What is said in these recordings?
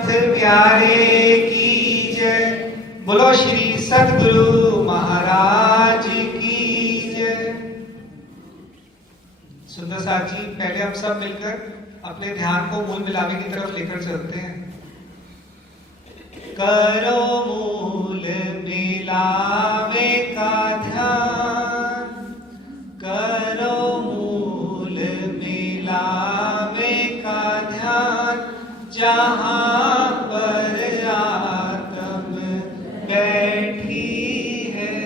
नाथ प्यारे की जय। बोलो श्री सद्गुरु महाराज की जय। सुंदर साथ जी, पहले हम सब मिलकर अपने ध्यान को मूल मिलावे की तरफ लेकर चलते हैं। करो मूल मिलावे का ध्यान, करो मूल मिलावे का ध्यान, जहां पर आत्म बैठी है।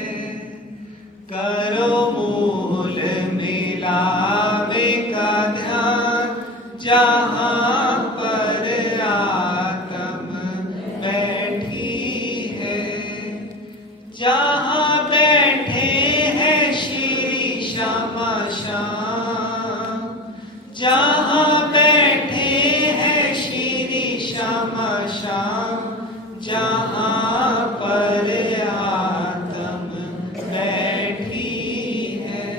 करो मूल मिलावे का ध्यान, जहां पर आत्म बैठी है। जहां बैठे हैं श्री श्यामा श्याम, जहां बैठे हैं श्री श्यामा श्याम, जहां पर आत्म बैठी है।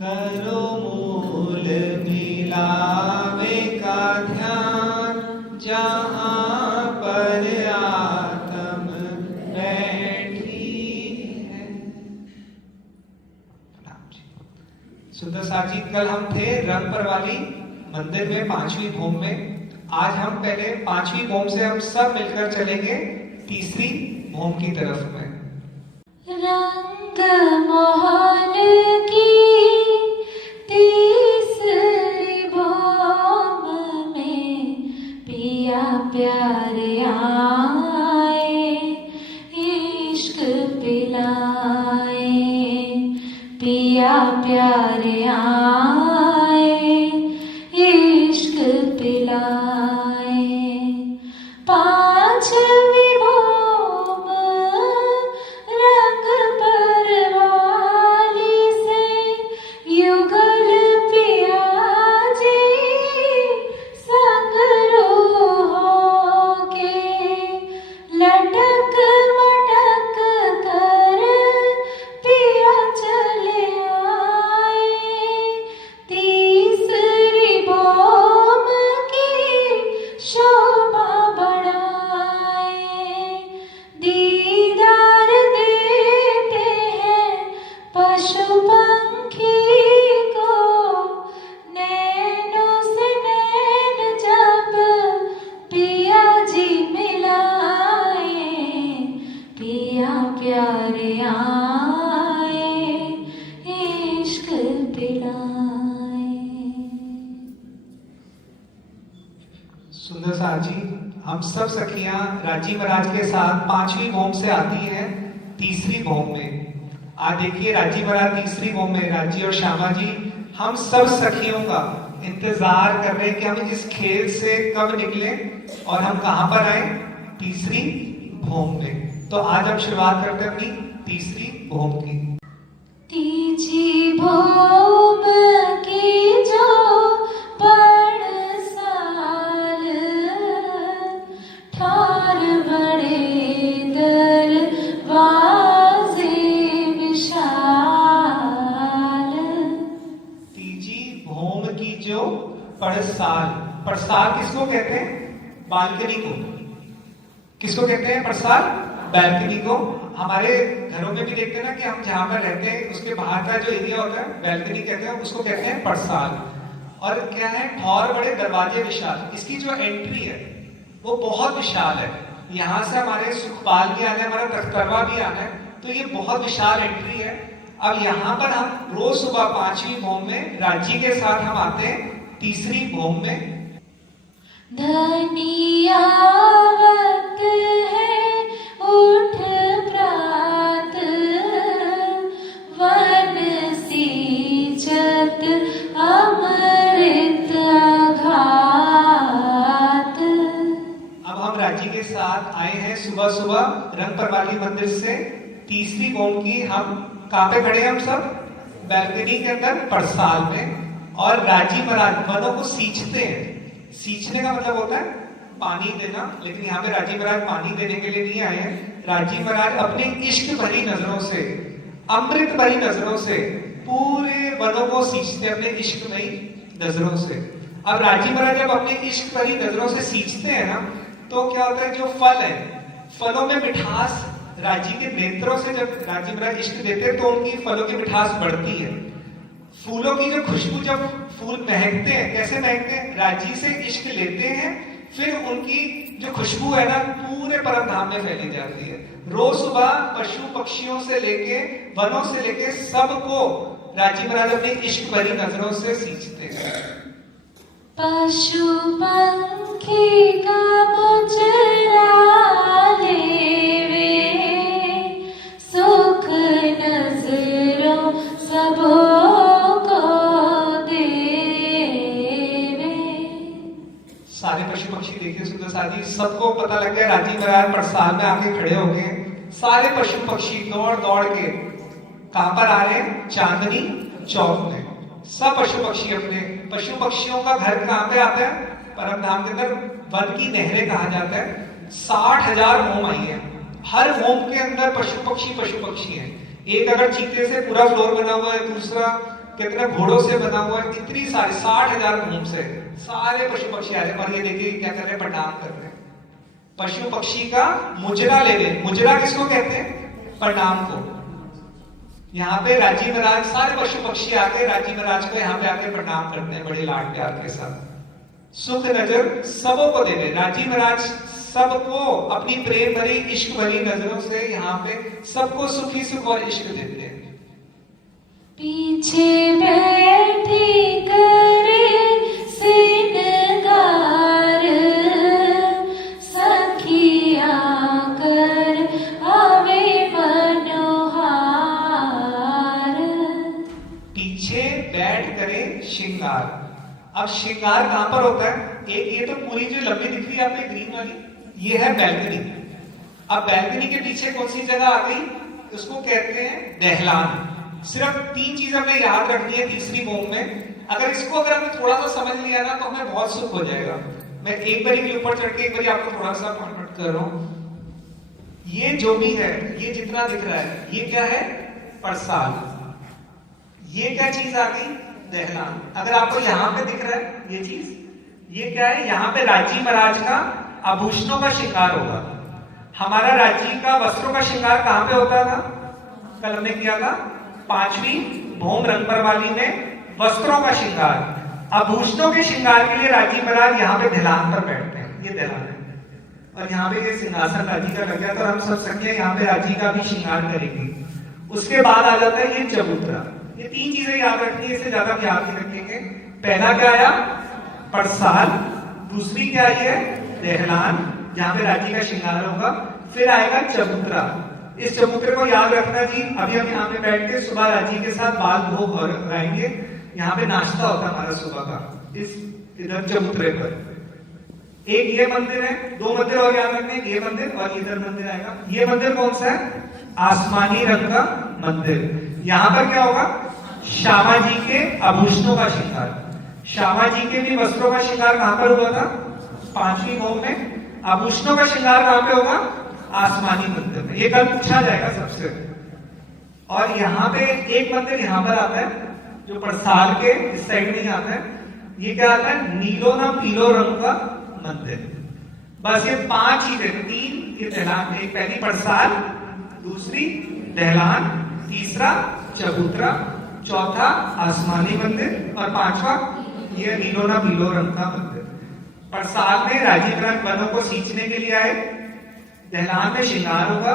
करो मूल मिलावे का ध्यान, जहां पर आत्म बैठी है। सुंदर साथ जी, कल हम थे रंगपर वाली मंदिर में 5वीं भूम में। आज हम पहले 5वीं भूम से हम सब मिलकर चलेंगे तीसरी भूम की तरफ में। रंग मोहन की तीसरी भूम में पिया प्यारे आए, इश्क पिलाए। पिया प्यारे आए, इश्क पिलाए। 5वीं भूम रंगपर वाली से युगल पिया जी संग हो के लटक मटक कर पिया चले आए। तीसरी भूम की शोभा बढ़ाए, दीदार देते हैं पशु पंखी को। नैनों से नैन जब पिया जी मिलाए, पिया प्यारे आए, इश्क पिलाए। सुंदर साथ जी, हम सब सखियां राजी महाराज के साथ 5वीं भूम से आती हैं तीसरी भूम में। आज देखिए राजी महाराज तीसरी भूम में, राजी और श्यामा जी हम सब सखियों का इंतजार कर रहे हैं कि हम इस खेल से कब निकले और हम कहां पर आए, तीसरी भूम में। तो आज हम शुरुआत करते हैं अपनी तीसरी भूम की। तीजी भूम की जो पड़साल, ठार बड़े दरवाजे विशाल। तीजी भूम की जो पड़साल, पड़साल किसको कहते हैं, बालकनी को। किसको कहते हैं पड़साल, बैल्कनी को। हमारे घरों में भी देखते हैं ना कि हम जहां पर रहते हैं उसके बाहर का जो एरिया होता है बैल्कनी कहते हैं, उसको कहते हैं पड़साल। और क्या है, ठौर बड़े दरवाजे विशाल। इसकी जो एंट्री है वो बहुत विशाल है। यहाँ से हमारे सुखपाल भी आना है, हमारा तख्तरवा भी आना है, तो ये बहुत विशाल एंट्री है। अब यहाँ पर हम रोज सुबह 5वीं भूम में राजी के साथ हम आते हैं तीसरी भूम में। धनियावत है उठ प्रात, वन सींचत अमृत घात। अब हम राजी के साथ आए हैं सुबह सुबह रंगपर वाली मंदिर से तीसरी भूम की। हम कहाँ पे खड़े हैं, हम सब बैल्कनी के अंदर पड़साल में। और राजी महाराज वनों को सींचते हैं। सींचने का मतलब होता है पानी देना, लेकिन यहाँ पे राजी महाराज पानी देने के लिए नहीं आए हैं। राजी महाराज अपने इश्क भरी नजरों से, अमृत भरी नजरों से पूरे वनों को सींचते, अपने इश्क भरी नजरों से। अब राजी महाराज जब अपने इश्क भरी नजरों से सींचते हैं ना, तो क्या होता है, जो फल है, फलों में मिठास, राजी के नेत्रों से जब राजी महाराज इश्क देते हैं तो उनकी फलों की मिठास बढ़ती है। फूलों की जो खुशबू, जब फूल महकते हैं, कैसे महकते हैं, राजी से इश्क लेते हैं, फिर उनकी जो खुशबू है ना पूरे परम धाम में फैली जाती है। रोज सुबह पशु पक्षियों से लेके, वनों से लेके, सबको राजी महाराज अपनी इश्क भरी नजरों से सींचते हैं। पशु पंखी का मुजरा लेवे, सुख नजरों सबों को देवे। सारे पशु पक्षी देखे सुंदर साजी, सबको पता लग गया राजी महाराज प्रसाद में आके खड़े हो गए। सारे पशु पक्षी दौड़ दौड़ के कहां पर आ रहे हैं, चांदनी चौक में। सब पशु पक्षी अपने, पशु पक्षियों का घर कहां पे आता है, परम धाम के अंदर वन की नहरें कहा जाता है। 60,000 होम आई है, हर होम के अंदर पशु पक्षी हैं। एक अगर चीते से पूरा फ्लोर बना हुआ है, दूसरा कितने घोड़ों से बना हुआ है, इतनी सारी 60,000 होम से सारे पशु पक्षी आ रहे हैं। और ये देखिए क्या कर रहे हैं, प्रणाम कर रहे हैं। पशु पक्षी का मुजरा ले रहे। मुजरा किसको कहते हैं, प्रणाम को। यहाँ पे राजी महाराज, सारे पशु पक्षी आके राजी महाराज को यहाँ पे आके प्रणाम करते हैं बड़े लाड प्यार के साथ। सुख नजर सबों को दे रहे राजी महाराज, सबको अपनी प्रेम भरी इश्क भरी नजरों से यहाँ पे सबको सुखी सुख और इश्क देते हैं। पीछे बैठी करे सिनगार, सखिया कर आवे मनोहार। पीछे बैठ करे श्रृंगार। अब श्रृंगार कहां पर होता है, एक ये तो पूरी जो लंबी दिख रही है आपकी ग्रीन वाली, ये है बैल्कनी। अब बैल्कनी के पीछे कौन सी जगह आ गई, उसको कहते हैं दहलान। सिर्फ 3 चीज हमें याद रखनी है तीसरी मोम में। अगर इसको अगर हमें थोड़ा सा समझ लिया ना तो हमें बहुत सुख हो जाएगा। मैं एक बारी के ऊपर चढ़ के एक बारी आपको थोड़ा सा कॉन्फ्रेंट कर रहा हूं। ये जो भी है, ये जितना दिख रहा है, ये क्या है, परसाल। ये क्या चीज आ गई, दहलान। अगर आपको यहाँ पे दिख रहा है ये चीज, ये क्या है, यहाँ पे राजी महाराज का आभूषणों का श्रृंगार होगा। हमारा राजी का वस्त्रों का श्रृंगार कहां पे होता था, कल हमने किया था 5वीं भौम रंगपर वाली में, वस्त्रों का श्रृंगार। आभूषणों के श्रृंगार के लिए राजी महाराज यहाँ पे ढलान पर बैठते हैं, ये ढलान है। और यहाँ पे ये सिंहासन राजी का लग गया, तो हम सब सखियां यहाँ पे राजी का भी श्रृंगार करेंगे। उसके बाद आ जाता है ये चबूतरा। ये 3 चीजें याद रखनी है, इससे ज्यादा याद नहीं रखेंगे। पहला क्या आया, परसाल। दूसरी क्या आई है, दहलान, जहां पे राजी का श्रृंगार होगा। फिर आएगा चबूतरा। इस चबूतरे को याद रखना जी। अभी हम यहाँ पे बैठ के सुबह राजी के साथ बाल धो और आएंगे। यहाँ पे नाश्ता होता है हमारा सुबह का, इस इधर चबूतरे पर। एक ये मंदिर है, 2 मंदिर और याद रखने, ये मंदिर और इधर मंदिर आएगा। ये मंदिर कौन सा है, आसमानी रंग का मंदिर। यहाँ पर क्या होगा, श्यामा जी के आभूषणों का श्रृंगार। श्यामा जी के भी वस्त्रों का श्रृंगार कहां पर हुआ था, 5वीं भौम में। आभूषणों का श्रृंगार कहां पे होगा, आसमानी मंदिर में। ये कल पूछा जाएगा सबसे। और यहाँ पे एक मंदिर यहाँ पर आता है जो परसाल के इस साइड में ही आता है। ये क्या आता है, नीलो ना पीलो रंग का मंदिर। बस ये 5 चीजें, 3 ये दहलान, एक पहली परसाल, दूसरी दहलान, तीसरा चबूतरा, चौथा आसमानी मंदिर और 5वां ये नीलो ना पीलो रंग का मंदिर। परसाल में राजी महाराज वनों को सींचने के लिए आए, दहलान में श्रृंगार होगा,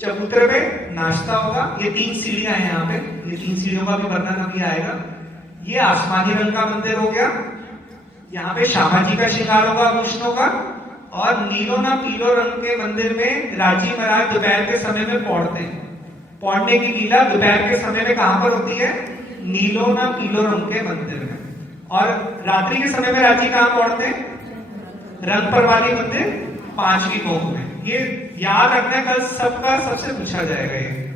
चबूतरे में नाश्ता होगा। ये 3 सीढ़ियां हैं यहाँ पे, ये 3 सीढ़ियों का भी वर्णन अभी आएगा। ये आसमानी रंग का मंदिर हो गया, यहाँ पे श्यामा जी का श्रृंगार होगा आभूषणों का। और नीलो ना पीलो रंग के मंदिर में राजी महाराज दोपहर के समय में पौड़ते हैं। पौड़ने की लीला दोपहर के समय में कहां पर होती है, नीलो ना पीलो रंग के मंदिर में। और रात्रि के समय में राजी कहां पौड़ते हैं, रंगपर वाली मंदिर 5वीं भौम में। ये याद रखना, कल सबका सबसे पूछा जाएगा ये।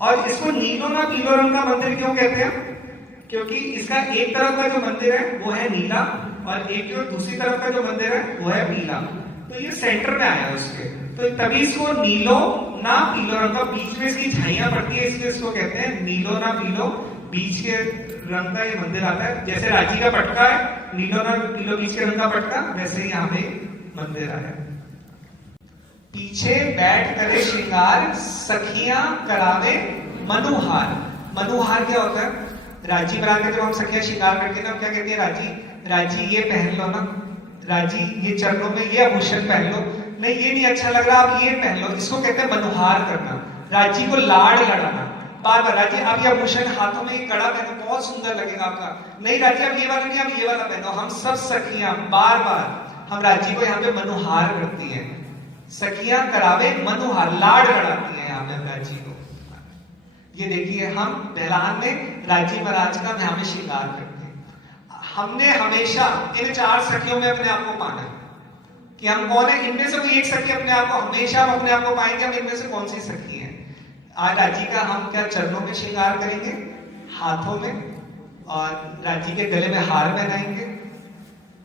और इसको नीलो ना पीलो रंग का मंदिर क्यों कहते हैं, क्योंकि इसका एक तरफ का जो मंदिर है वो है नीला और एक जो दूसरी तरफ का जो मंदिर है वो है पीला। तो ये सेंटर में आया उसके, तो तभी इसको नीलो ना पीलो रंग का, बीच में इसकी छाइयां पड़ती है, इसलिए इसको कहते हैं नीलो ना पीलो। बीच के रंग का ये मंदिर आता है। जैसे रांची का पटका है नीलो बीच के रंग का पटका, वैसे ही यहाँ पे मंदिर आया। पीछे बैठ करे श्रृंगार, सखियां करावे मनुहार। मनुहार क्या होता है? राजी बना के जब हम सखियां श्रृंगार करके ना, क्या कहती है राजी ये पहन लो ना, राजी ये चरणों में ये आभूषण पहन लो, नहीं ये नहीं अच्छा लग रहा आप ये पहन लो। इसको कहते हैं मनुहार करना, राजी को लाड़ लड़ाना। बार बार राजी आप ये आभूषण हाथों में ये कड़ा पहनो, बहुत सुंदर लगेगा आपका, नहीं राजी आप ये वाला नहीं, आप ये वाला पहनो। हम सब सखियां बार बार हम राजी को यहाँ पे मनुहार करती हैं। सखियां करावे मनुहार, लाड़ लड़ाती हैं यहाँ पे राजी को। ये देखिए हम दहलान में राजी महाराज का यहाँ पे श्रृंगार करते हैं। हमने हमेशा इन 4 सखियों में अपने आप को पाना कि हम कौन है। इनमें से कोई एक सखी अपने आप को, हमेशा हम अपने आप को पाएंगे हम इनमें से कौन सी सखी है। आज राजी का हम क्या चरणों में श्रृंगार करेंगे, हाथों में, और राजी के गले में हार पहनाएंगे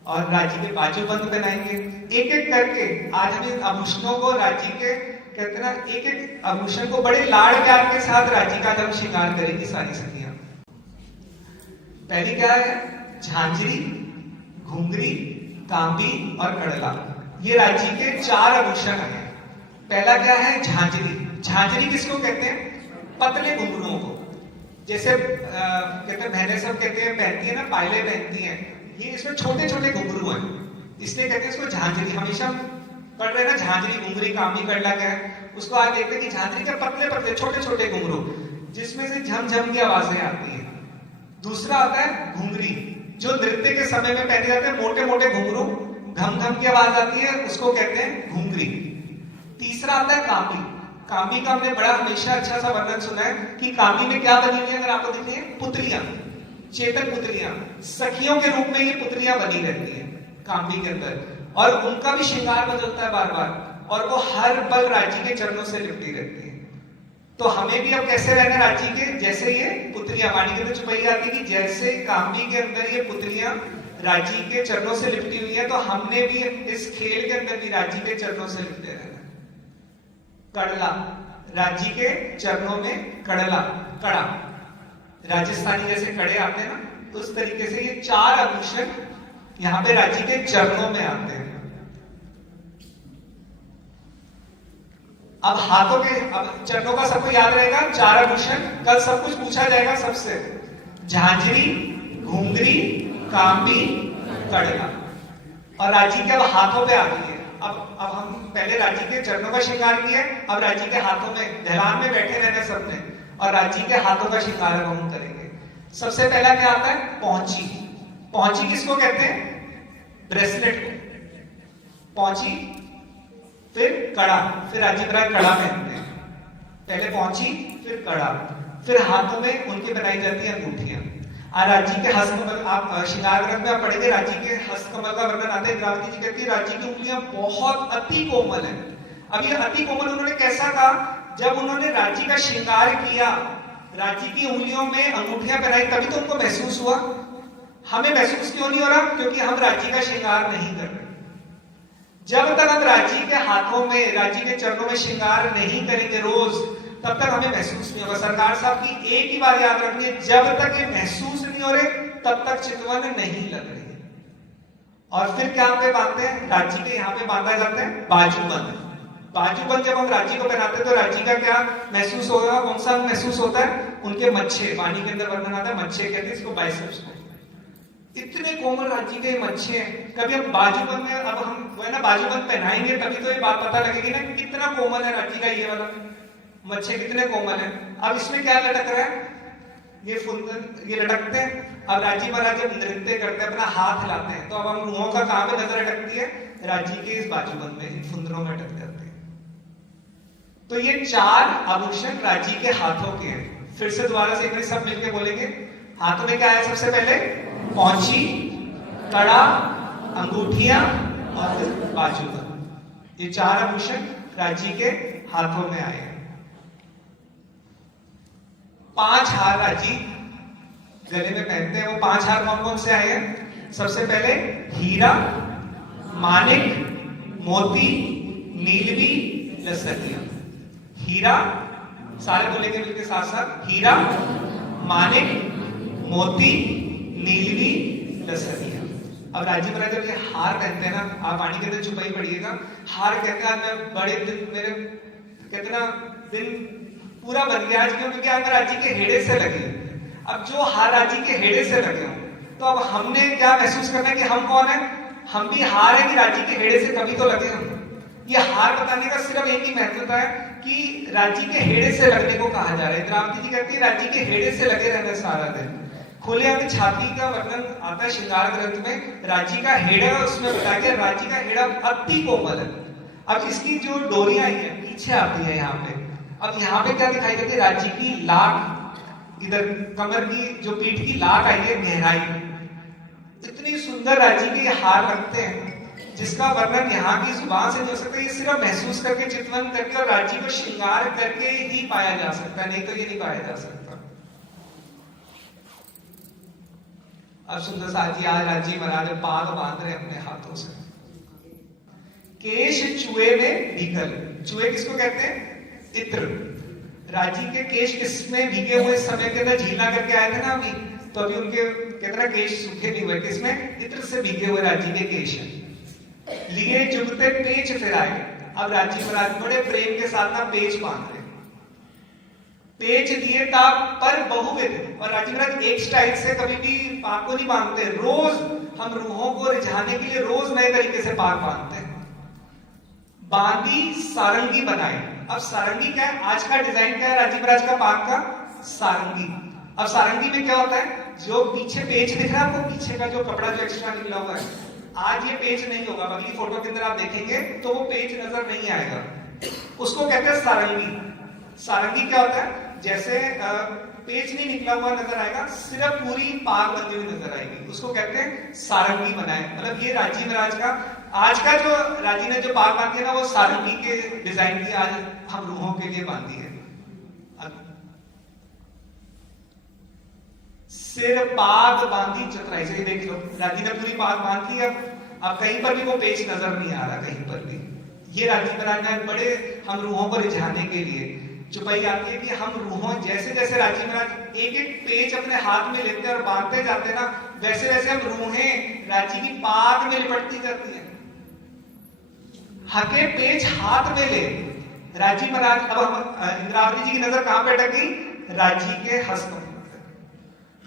और राजी के बाजूबंद पहनाएंगे। एक एक करके आज हम इन आभूषणों को राजी के कहते हैं ना, एक एक आभूषण को बड़े लाड़ प्यार के साथ राजी का हम श्रृंगार करेंगी सारी सखियां। पहली क्या है? झांझरी, घुंघरी, कांबी और कड़ला। ये राजी के 4 आभूषण हैं। पहला क्या है? झांझरी। झांझरी किसको कहते हैं? पतले घुंघरुओं को। जैसे कहते हैं बहनें सब कहते हैं पहनती है ना, पायले पहनती हैं, ये इसमें छोटे छोटे घुंघरू हैं, इसलिए कहते हैं इसको झांझरी। हमेशा पढ़ रहे ना झांझरी, घुंघरी, कामी, कड़ला क्या है, उसको आज देखते हैं कि झांझरी के पतले पतले छोटे छोटे घुंघरू जिसमें से झमझम की आवाजें आती है। दूसरा आता है घुंघरी, जो नृत्य के समय में पहने जाते हैं, मोटे मोटे घुंघरू, घम घम की आवाज आती है, उसको कहते हैं घुंघरी। तीसरा आता है कामी। कामी का हमने बड़ा हमेशा अच्छा सा वर्णन सुना है कि कामी में क्या बनी हुई है, अगर आपको दिखती है, पुतलियां, चेतन पुतलियां, सखियों के रूप में ये पुतलियां बनी रहती है कामी के अंदर, और उनका भी श्रृंगार बदलता है बार बार, और वो हर पल राजी के चरणों से लिपटी रहती है। तो हमें भी अब कैसे रहना राजी के, जैसे ये पुतलियां, वाणी के अंदर छुपाई जाती है कि जैसे कामी के अंदर ये पुतलियां राजी के चरणों से लिपटी हुई है, तो हमने भी इस खेल के अंदर भी राजी के चरणों से लिपटे रहना। कड़ला, राजी के चरणों में कड़ला, कड़ा, राजस्थानी जैसे कड़े आते हैं ना, उस तरीके से ये 4 आभूषण यहाँ पे राजी के चरणों में आते हैं। अब हाथों के, अब चरणों का सबको याद रहेगा, 4 आभूषण, कल सब कुछ पूछा जाएगा सबसे। झांझरी, घुंघरी, कांबी, कड़ला, और राजी के अब हाथों पे आ गई है। अब हम पहले राजी के चरणों का श्रृंगार किया, अब राजी के हाथों में, दहलान में बैठे रहना सबने, और राजी के हाथों का श्रृंगार हम करेंगे। सबसे पहला क्या आता है? पहुंची। पहुंची किसको कहते हैं? ब्रेसलेट को। पहुंची, फिर कड़ा, फिर राजी महाराज कड़ा पहनते हैं। पहले पहुंची, फिर कड़ा, फिर हाथों में उनकी बनाई जाती है अंगूठियां। राजी के हस्तकमल, आप श्रृंगार ग्रंथ में आप पढ़ेंगे, राजी के हस्तकमल का वर्णन आता है। इंद्रावती जी कहती है राजी की उंगलियां बहुत अति कोमल है। अब ये अति कोमल उन्होंने कैसा कहा? जब उन्होंने राजी का श्रृंगार किया, राजी की उंगलियों में अंगूठियां पहनाई, तभी तो उनको महसूस हुआ। हमें महसूस क्यों नहीं हो रहा? क्योंकि हम राजी का श्रृंगार नहीं कर रहे। जब तक हम राजी के हाथों में, राजी के चरणों में श्रृंगार नहीं करेंगे रोज, तब तक हमें महसूस नहीं होगा। सरकार साहब की एक ही बात याद रखनी है, जब तक ये महसूस नहीं हो रहे तब तक चितवन नहीं लग रही है। और फिर क्या पे बांधते हैं? राजी के यहाँ पे बांधा जाता है बाजूबंद। बाजूबंद जब हम राजी को पहनाते हैं तो राजी का क्या महसूस होगा? कौन सा महसूस होता है? उनके मच्छे, वाणी के अंदर वर्णन आता है, मच्छे कहते हैं इसको, बाइसेप्स को। इतने कोमल राजी के मच्छे हैं। कभी हम बाजूबंद में, अब हम वो है ना बाजूबंद पहनाएंगे तभी तो ये बात पता लगेगी ना कितना कोमल है राजी का ये वाला मच्छे, कितने कोमल है। अब इसमें क्या लटक रहा है? ये फुंदन, ये लटकते हैं। अब राजी महाराज जब नृत्य करते हैं, अपना हाथ हिलाते हैं, तो अब हम रूहों का कहां पे नजर अटकती है? राजी के इस बाजूबंद में, इन फुंदरों में अटक जाते हैं। तो ये 4 आभूषण राजी के हाथों के हैं। फिर से दोबारा से एक बार सब मिलके बोलेंगे। हाथों में क्या है? सबसे पहले पहुंची, कड़ा, अंगूठियां और बाजूबंद। ये 4 आभूषण राजी के हाथों में आए हैं। 5 हार राजी गले में पहनते हैं। वो 5 हार कौन कौन से आए हैं? सबसे पहले हीरा, मानिक, मोती, नीलवी, लसनिया। हीरा, सारे बोलेंगे मिलके साथ साथ, हीरा, मानिक, मोती नीलवी लसनिया। अब राजी महाराज जब ये हार पहनते हैं ना, आप वाणी के अंदर चुपाई पढ़िएगा, हार कहता है मैं बड़े दिन, मेरे कहते ना दिन पूरा बन गया आज, क्यों? क्योंकि आप राजी के हेड़े से लगे। अब जो हार राजी के हेड़े से लगे हो, तो अब हमने क्या महसूस करना है कि हम कौन है? हम भी हार है कि राजी के हेड़े से कभी तो लगे हम। ये हार बताने का सिर्फ एक ही महत्वता है कि राजी के हेड़े से लगने को कहा जा रहा है। इंद्रावती जी कहती है राजी के हेड़े से लगे रहना सारा दिन। खुले अपनी छाती का वर्णन आता है श्रृंगार ग्रंथ में, राजी का हेड़ा, उसमें बताया गया राजी का हेड़ा अति कोमल है। अब इसकी जो डोरियां आई है पीछे आती है यहाँ पे। अब यहाँ पे क्या दिखाई देती है? राजी की लाख, इधर कमर की जो पीठ की लाख आई है गहराई, इतनी सुंदर राजी के हार लगते हैं जिसका वर्णन यहाँ की जुबान से नहीं हो सकता। ये सिर्फ महसूस करके, चितवन करके और राजी को श्रृंगार करके ही पाया जा सकता है, नहीं तो ये नहीं पाया जा सकता। अब सुंदर साथी आज राजी महाराज पाग बांध रहे अपने हाथों से। केश चुए में भीगल, चुए किसको कहते हैं? इत्र। राजी के केश किसमें भीगे हुए? समय के अंदर झीलना करके आए थे ना अभी, तो अभी उनके कहते ना केश सूखे नहीं हुए, किसमें? इत्र से भीगे हुए राजी के केश हैं। लिए जुगते पेच फिराए। अब राजी महाराज बड़े प्रेम के साथ ना पेच बांध रहे, पेच दिए ताप पर बहुविध। और राजी महाराज एक स्टाइल से कभी भी पाक को नहीं बांधते, रोज हम रूहों को रिझाने के लिए रोज नए तरीके से पाक बांधते हैं। बांधी सारंगी बनाए। अब सारंगी क्या है? आज का डिजाइन क्या है राजी महाराज का पाक का? सारंगी। अब सारंगी में क्या होता है? जो पीछे पेच दिख रहा है आपको, पीछे का जो कपड़ा जो एक्स्ट्रा निकला हुआ है, आज ये पेच नहीं होगा, अगली फोटो के अंदर आप देखेंगे तो वो पेच नजर नहीं आएगा, उसको कहते हैं सारंगी। सारंगी क्या होता है? जैसे पेच नहीं निकला हुआ नजर आएगा, सिर्फ पूरी पाग बंधी हुई नजर आएगी, उसको कहते हैं सारंगी बनाए। मतलब ये राजी महाराज का आज का जो राजी ने जो पाग बांधी है ना, वो सारंगी के डिजाइन की आज हम रूहों के लिए बांधी है। सिर पाग बांधी चतुराई से, देख लो राजी ने पूरी पाग बांध ली। अब कहीं पर भी वो पेच नजर नहीं आ रहा, कहीं पर भी। ये राजी महाराज ने बड़े हम रूहों को रिझाने के लिए चुपाई आती है कि हम रूहों, जैसे जैसे राजी महाराज एक एक पेच अपने हाथ में लेते हैं और बांधते जाते हैं ना, वैसे वैसे हम रूहें राजी की पाग में लिपटती जाती है। हके पेच हाथ में ले राजी महाराज। अब हम इंद्रावती जी की नजर कहां पे अटकी? राजी के हस्त।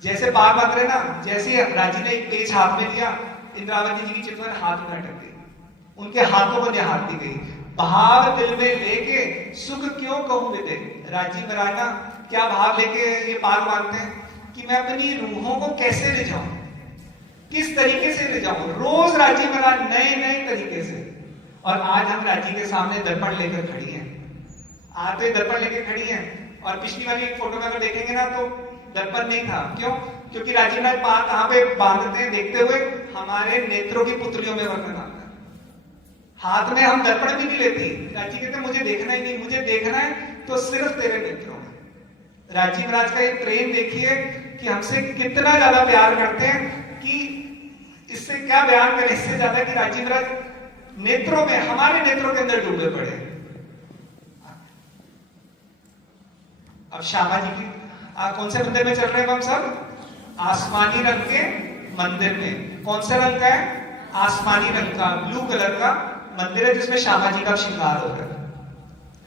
जैसे पाग बांध रहे ना, जैसे राजी ने एक पेच हाथ में लिया, इंद्रावती जी की चितवन हाथ में अटक गई, उनके हाथों को निहार दी गई। भाव दिल में लेके सुख क्यों कहूं विदे। राजी महाराज क्या भाव लेके ये पाग बांधते हैं कि मैं अपनी रूहों को कैसे ले जाऊं, किस तरीके से ले जाऊं। रोज राजी महाराज नए नए तरीके से। और आज हम राजी के सामने दर्पण लेकर खड़ी हैं, आते दर्पण लेकर खड़ी हैं। और पिछली वाली एक फोटो में अगर देखेंगे ना तो दर्पण नहीं था। क्यों? क्योंकि राजी महाराज पाग कहां पे बांधते हैं? देखते हुए हमारे नेत्रों की पुतलियों में वर्णन आता है। हाथ में हम दर्पण भी नहीं लेती। राजी कहते हैं मुझे देखना ही नहीं, मुझे देखना है तो सिर्फ तेरे नेत्रों में। राजी महाराज का ये प्रेम देखिए कि हमसे कितना ज्यादा प्यार करते हैं कि इससे क्या बयान करें इससे ज्यादा कि राजी महाराज नेत्रों में, हमारे नेत्रों के अंदर डूबे पड़े। अब श्यामा जी की कौन से मंदिर में चल रहे हैं हम सब? आसमानी रंग के मंदिर में। कौन से रंग का है? आसमानी रंग का, ब्लू कलर का मंदिर है जिसमें श्यामा जी का श्रृंगार हो रहा है।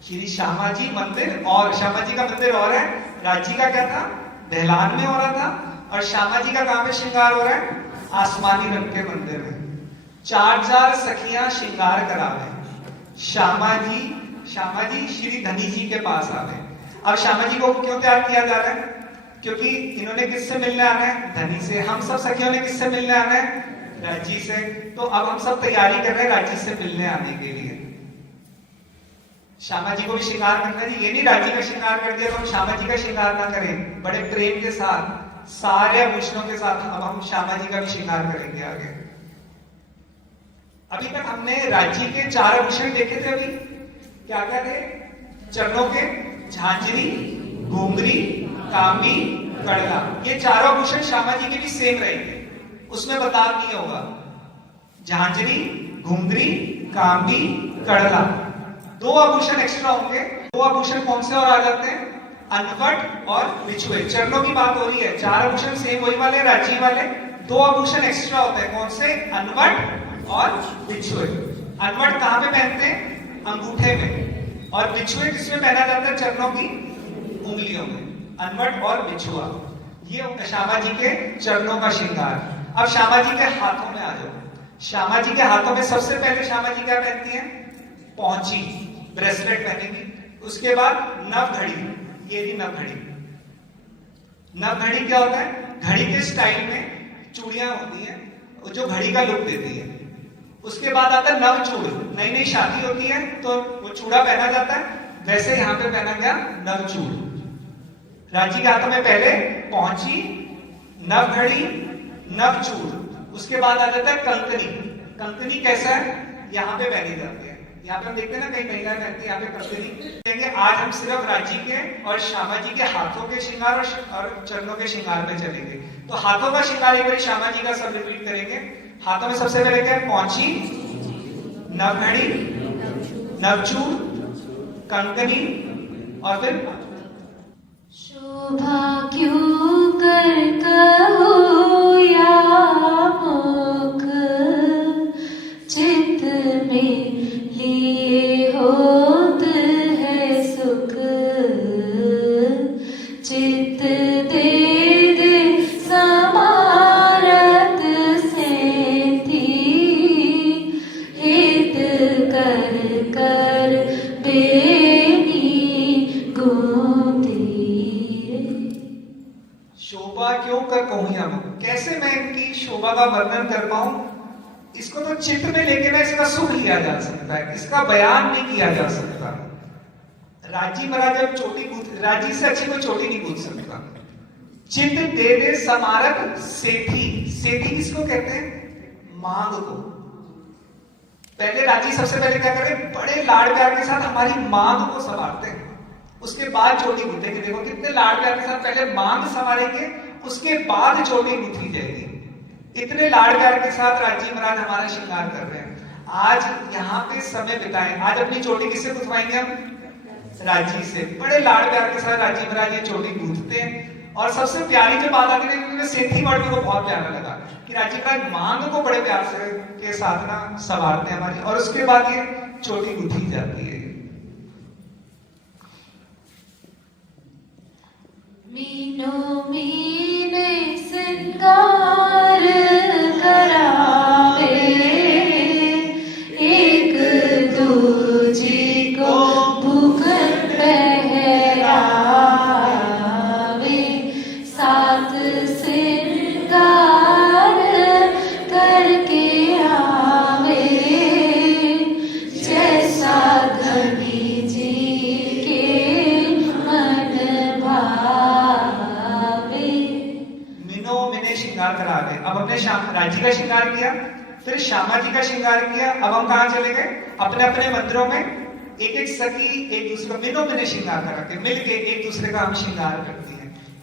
श्री श्यामा जी मंदिर, और श्यामा जी का मंदिर और है। राजी का क्या था? दहलान में हो रहा था, और श्यामा जी का कहां पे श्रृंगार हो रहा है? आसमानी रंग के मंदिर में। चार चार सखियां श्रृंगार करावे। श्यामा जी श्री धनी जी के पास आवे। अब श्यामा जी को क्यों तैयार किया जा रहा है? क्योंकि इन्होंने किससे मिलने आना है? धनी से। हम सब सखियों ने किससे मिलने आना है? राजी से। तो अब हम सब तैयारी कर रहे हैं राजी से मिलने आने के लिए। श्यामा जी को भी श्रृंगार करना जी, ये नहीं राजी का श्रृंगार कर दिया तो हम श्यामा जी का श्रृंगार ना करें। बड़े प्रेम के साथ, सारे आभूषणों के साथ अब हम श्यामा जी का भी श्रृंगार करेंगे आगे। अभी तक हमने राजी के 4 आभूषण देखे थे। अभी क्या क्या थे? चरणों के झांझरी, घुंघरी, कामी, कड़ला। ये चारों आभूषण श्यामा जी के भी सेम रहेंगे, उसमें बदलाव नहीं होगा। झांझरी, घुंघरी, कामी, कड़ला, 2 आभूषण एक्स्ट्रा होंगे। 2 आभूषण कौन से और आ जाते हैं? अनवट और बिछुए। चरणों की बात हो रही है, 4 आभूषण सेम वही वाले राजीव वाले, 2 आभूषण एक्स्ट्रा होते हैं। कौन से? अनवट और बिछुए। अनवट कहां पे पहनते हैं? अंगूठे में। और बिछुए किसमें पहना जाता है? चरणों की उंगलियों में। अनवट और बिछुआ, ये श्यामा जी के चरणों का श्रृंगार। अब श्यामा जी के हाथों में आ जाओ। श्यामा जी के हाथों में सबसे पहले श्यामा जी क्या पहनती हैं? पहुंची, ब्रेसलेट पहनेंगी। उसके बाद नव घड़ी, ये भी नव घड़ी। नव घड़ी क्या होता है? घड़ी के स्टाइल में चूड़ियां होती हैं जो घड़ी का लुक देती है। उसके बाद आता है नव चूड़। नई नई शादी होती है तो वो चूड़ा पहना जाता है, वैसे यहां पे पहना गया नव चूड़। राजी के हाथों में पहले पहुंची, नव घड़ी, नव चूड़। उसके बाद आ जाता है कंकनी। कंकनी कैसा है? यहाँ पे पहनी जाती है। यहाँ पे हम देखते हैं ना कई महिलाएं पहनती है यहाँ पे कंकनी। आज हम सिर्फ राजी के और श्यामा जी के हाथों के श्रृंगार और चरणों के श्रृंगार पे चलेंगे। तो हाथों का श्रृंगार एक बार श्यामा जी का सब रिपीट करेंगे। हाथों में सबसे पहले क्या है? पहुंची, नवघड़ी, नवचूड़, कंकनी और फिर शोभा क्यों कर कहो या मुख, चित में लिए होत है सुख, चित दे दे समारत से थी, हित कर कर बेनी गूंथी। शोभा क्यों कर कहूं या मुख, कैसे मैं इनकी शोभा का वर्णन कर पाऊं? इसको तो चित्र में लेके ना इसका सुख लिया जा सकता है, इसका बयान नहीं किया जा सकता। राजी महाराज जब चोटी गूंथ, राजी से अच्छी कोई चोटी नहीं गूंथ सकता। चित दे दे समारक सेठी, सेठी किसको कहते हैं? मांग को। पहले राजी सबसे पहले क्या करे? बड़े लाड़ प्यार के साथ हमारी मांग को संवारते हैं, उसके बाद चोटी गूंथेंगे। देखो कितने लाड़ प्यार के साथ पहले मांग संवारेंगे, उसके बाद चोटी गूंथी जाएगी। इतने लाड़ प्यार के साथ राजी महाराज हमारा श्रृंगार कर रहे हैं। आज यहाँ पे समय बिताएं। आज अपनी चोटी किससे गुथवाएंगे हम? राजी से। बड़े लाड़ प्यार के साथ राजी महाराज ये चोटी गूंथते हैं। और सबसे प्यारी जो बात आती है, सेठी वर्ड को बहुत प्यारा लगा कि राजी महाराज मांग को बड़े प्यार से के साथ ना संवारते हैं हमारी, और उसके बाद ये चोटी गूंथी जाती है। मीनो मीने सिंगार करावे, एक दूजी को भूखन पहरावे, साथ सिंगार करके आवे, जैसा धनी जी के मन भावे। मीनो मिने श्रृंगार करा दे। अब हमने राजी का श्रृंगार किया, फिर श्यामा जी का श्रृंगार किया। अब हम कहां चले गए? अपने अपने मंदिरों में एक एक सखी एक दूसरे को मिनो मिने श्रृंगार करा के मिलके एक दूसरे का हम श्रृंगार करती हैं।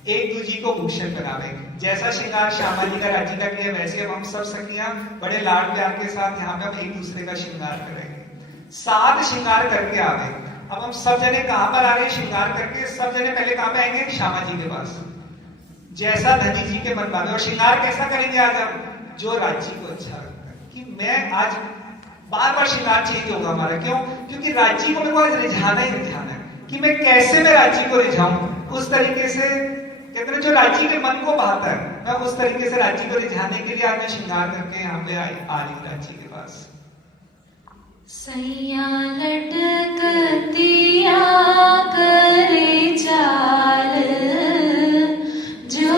एक दूजी को भूषण पहनावे। जैसा श्रृंगार श्यामा जी का राजी का किया, वैसे अब हम सब सखियां बड़े लाड़ प्यार के साथ यहाँ पे हम एक दूसरे का श्रृंगार करेंगे। 7 श्रृंगार करके आवे। अब हम सब जने कहां पर आ रहे हैं श्रृंगार करके? सब जने पहले कहां पे आएंगे? श्यामा जी के पास, जैसा धनी जी के मन भावे। और श्रृंगार कैसा करेंगे आज हम? जो राज्य को अच्छा लगता है। कि मैं आज बार बार श्रृंगार चेंज होगा हमारा। क्यों? क्योंकि राज्य को मेरे को रिझाना ही रिझाना है कि मैं कैसे मैं राज्य को रिझाऊं। उस तरीके से कहते हैं जो राज्य के मन को बहाता है, मैं उस तरीके से राज्य को रिझाने के लिए आज मैं श्रृंगार करके यहाँ पे आ रही राज्य के पास। सैया लटकतिया करे चाल, जो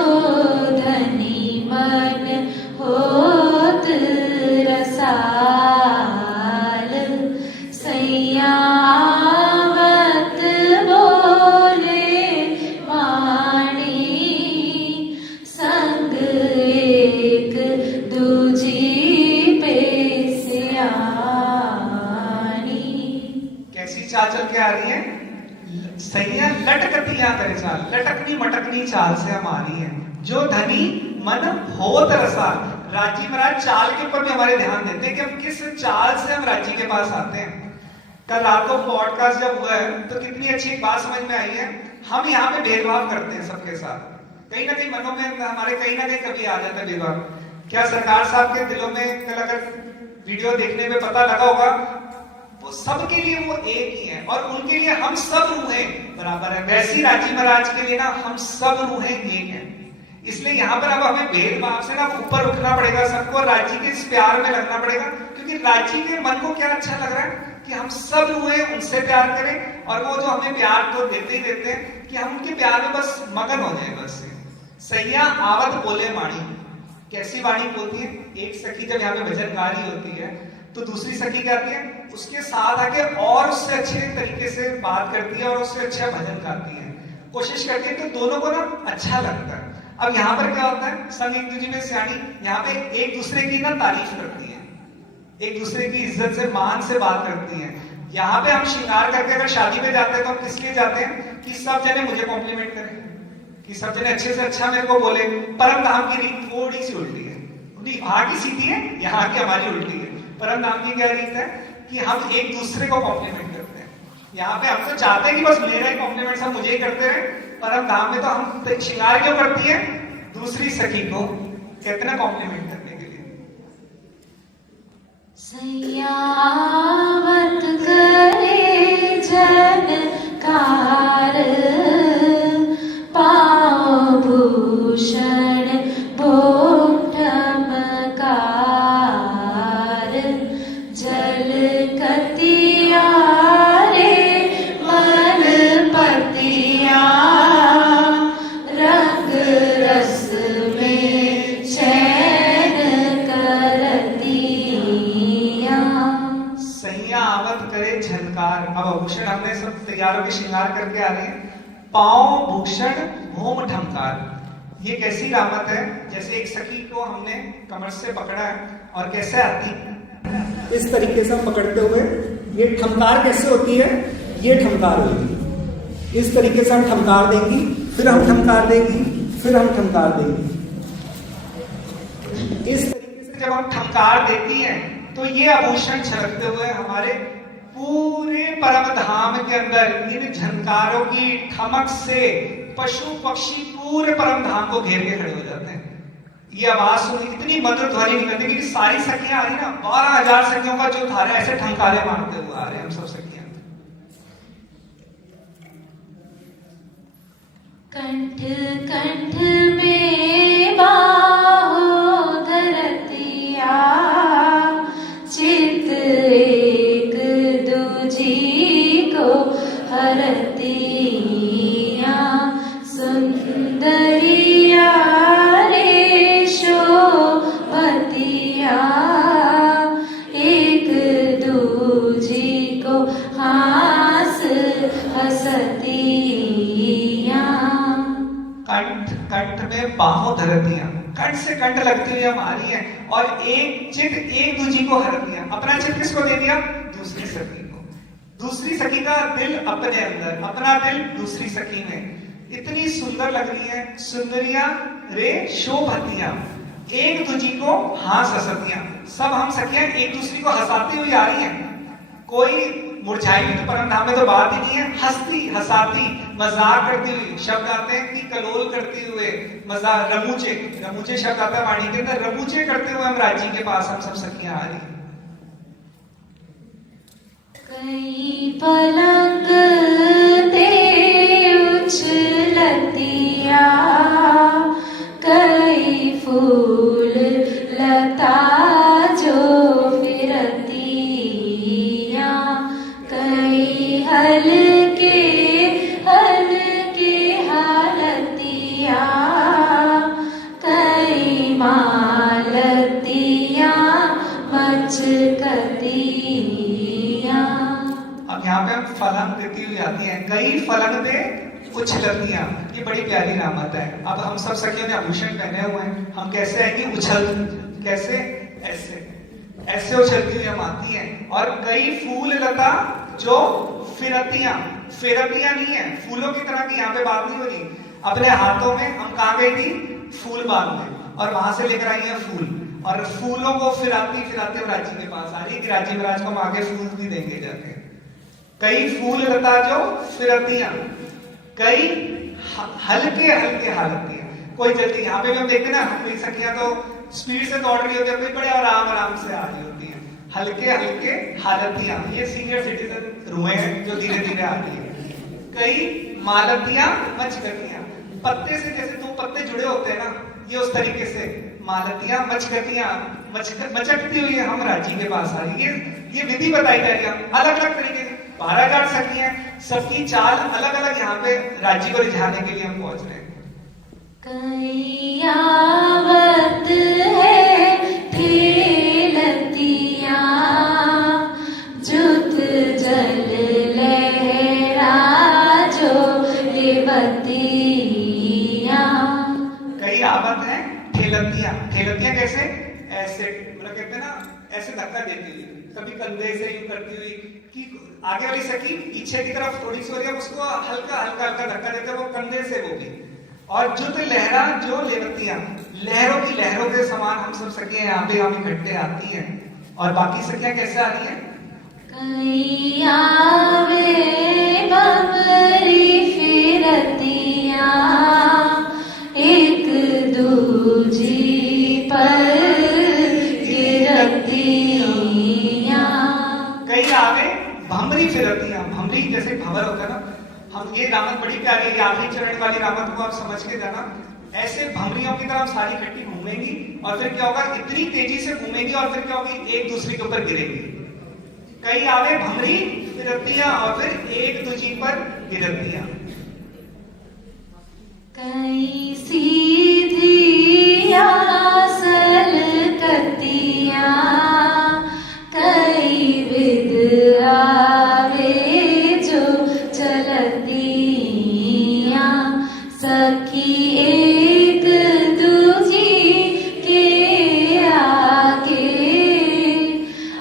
धनी मन होत रसाल, सैया आवत बोले वाणी, संग एक दूजी पे सियानी। कैसी चाल चल के आ रही है? सैया लटकतिया करे चाल, लटकनी मटकनी चाल से हम आ रही है। जो धनी मन होत रसाल। राजी महाराज चाल के ऊपर भी हमारे ध्यान देते हैं कि हम किस चाल से हम राजी के पास आते हैं। कल रात को पॉडकास्ट जब हुआ है तो कितनी अच्छी एक बात समझ में आई है। हम यहाँ पे भेदभाव करते हैं सबके साथ, कहीं ना कहीं मनों में हमारे कहीं ना कहीं कभी आ जाता है भेदभाव। क्या सरकार साहब के दिलों में कल अगर वीडियो देखने में पता लगा होगा, वो सबके लिए वो एक ही है और उनके लिए हम सब रूहें बराबर है। वैसी राजी महाराज के लिए ना हम सब रूहें एक हैं। इसलिए यहाँ पर अब हमें भेदभाव से ना ऊपर उठना पड़ेगा, सबको राजी के इस प्यार में लगना पड़ेगा, क्योंकि राजी के मन को क्या अच्छा लग रहा है कि हम सब रूहें उनसे प्यार करें और वो जो हमें प्यार तो देते ही देते हैं कि हम उनके प्यार में बस मगन हो जाए। बस सैया आवत बोले वाणी, कैसी वाणी बोलती है? एक सखी जब यहाँ पे भजन गा रही होती है तो दूसरी सखी क्या आती है, उसके साथ आके और उससे अच्छे तरीके से बात करती है और उससे अच्छा भजन गाती है, कोशिश करती है, तो दोनों को ना अच्छा लगता है। अब यहाँ पर क्या होता है, संग एक दूसरे में सियाणी, यहाँ पे एक दूसरे की ना तारीफ करती है, एक दूसरे की इज्जत से मान से बात करती है। यहाँ पे हम श्रृंगार करके अगर शादी में जाते हैं तो हम किस लिए जाते हैं कि सब जने मुझे कॉम्प्लीमेंट करें, कि सब जने अच्छे से अच्छा मेरे को बोले। परम धाम की रीत थोड़ी सी उल्टी है, वहां की सीधी है, यहाँ की हमारी उल्टी है। परम धाम की क्या रीत है कि हम एक दूसरे को कॉम्प्लीमेंट करते हैं। यहाँ पे हम तो चाहते हैं कि बस मेरा ही कॉम्प्लीमेंट सब मुझे ही करते रहे। परम धाम में तो हम श्रृंगार क्यों करती है, दूसरी सखी को कहते ना कॉम्प्लीमेंट करने के लिए। सैयावत करे झनकार, पाँव भूषण भोग ठमकार, जल कतिया रे मन पतिया, रंग रस में चैन करतिया। सैया आवत करे झनकार। अब आभूषण हमने सब तैयार होकर श्रृंगार करके आ रहे हैं। पाँव भूषण भोम ठमकार, ये कैसी रामत है, जैसे एक सखी को हमने कमर से पकड़ा है और कैसे आती इस तरीके से हम पकड़ते हुए, ये ठमकार कैसे होती है, ये ठमकार होगी, इस तरीके से हम ठमकार देंगी, फिर हम ठमकार देंगी, फिर हम ठमकार देंगी। इस तरीके से जब हम ठमकार देती हैं तो ये आभूषण छलकते हुए हमारे पूरे परम धाम के अंदर इन झनकारों की ठमक से पशु पक्षी पूरे परम धाम को घेर के खड़े हो जाते हैं। ये आवाज सुनी, इतनी मधुर ध्वनि निकलती है कि सारी सखियां आ रही ना, 12,000 सखियों का जो धारा ऐसे ठंकारे मारते हुए आ रहे हैं हम सब सखियां। कंठ कंठ में बाहो धरतिया, चित एक दूजी को हरतिया, सुंदरिया रे शोभतिया, एक दूजी को हास हसतिया। कंठ कंठ में बाहों धरतियां, कंठ से कंठ लगती हुई हम आ रही है और एक चित एक दूजी को हरतियां। अपना चित किसको दे दिया, दूसरी सखी को, दूसरी सखी का दिल अपने अंदर, अपना दिल दूसरी सखी में। इतनी सुंदर लग रही है, सुंदरिया रे शोभतियां, एक दूजी को हास हसतियां। सब हम सखियां एक दूसरी को हंसाती हुई आ रही हैं, कोई मुरझाई हुई तो परम धाम में तो बात ही नहीं है, हंसती हंसाती मजाक करती हुई। शब्द आते हैं कि कलोल करते हुए, मजाक, रमूचे, रमूचे शब्द आता है वाणी के अंदर, रमूचे करते हुए हम राजी के पास हम सब सखियां आ रही हैं। कई पलंग ते उछलतिया, कई फूल लता जो फिरतिया, कई हल्के हल्के हालतिया, कई मालतिया मचकतिया। अब यहाँ पे हम फलंग देती हुई आती हैं, कई फलंग दे उछलतियां, ये बड़ी प्यारी रामत है। अब हम सब सखियों ने आभूषण पहने हुए हैं, हम कैसे आएंगे, उछल, कैसे, ऐसे ऐसे उछलती हुई हम आती हैं। और कई फूल लता जो फिरतियां, फिरतियां नहीं है फूलों की तरह की, यहाँ पे बात नहीं हो रही। अपने हाथों में हम कहाँ गई थी, फूल बांधने, और वहां से लेकर आई है फूल, और फूलों को फिराती फिराते राजी के पास आ रही है कि राजी महाराज को हम आगे फूल भी देंगे जाके। कई फूल लता जो फिरतियां, कई हल्के हल्के हालतियां। कोई जल्दी, यहाँ पे भी हम देखते हैं ना, कोई सखियां तो स्पीड से दौड़ रही होती है, कोई बड़े आराम आराम से आ रही होती है। हल्के हल्के हालतियां, ये सीनियर सिटीजन रुए हैं जो धीरे धीरे आती है। कई मालतियां मचकतियां, पत्ते से जैसे दो पत्ते जुड़े होते हैं ना, ये उस तरीके से मालतियां मचकतियां मचकती हुई हम राजी के पास आ रही है। ये विधि बताई जा रही है अलग अलग तरीके से। 12 सखियां, सबकी चाल अलग अलग, यहाँ पे राजी को रिझाने के लिए हम पहुंच रहे हैं। कयावत है खेलतिया, जुत जल लहरा जो लेवतिया। कई आवत है ठेलतियां, ठेलतियां कैसे? ऐसे मतलब कहते हैं ना, ऐसे धक्का देती हुई, कभी कंधे से यूं करती हुई कि आगे वाली सखी पीछे की तरफ थोड़ी सी हो रही है, उसको हल्का हल्का हल्का धक्का देते हैं, वो कंधे से वो भी। और जुत लहरा जो लेवतियां, लहरों की लहरों के समान हम सब सखियां यहाँ पे हम इकट्ठे आती हैं। और बाकी सखियां कैसे आ रही हैं? कयावे बबरी फिरतिया, एक दूजी पर गिरतिया। कई आवे भमरी फिरतियां, भमरी जैसे भंवर होता है ना, हम ये रामत बड़ी प्यारी है, आखिरी चरण वाली रामत को आप समझ के जाना। ऐसे भमरियों की तरह सारी इकट्ठी घूमेंगी और फिर क्या होगा, इतनी तेजी से घूमेंगी और फिर क्या होगी, एक दूसरे के ऊपर गिरेंगी। कई आवे भमरी फिरतियां और फिर एक दूसरी पर गिरतियां। कई सीधिया सलकतिया, कई विद आवे जो चलतिया। सखी एक दूजी के आगे,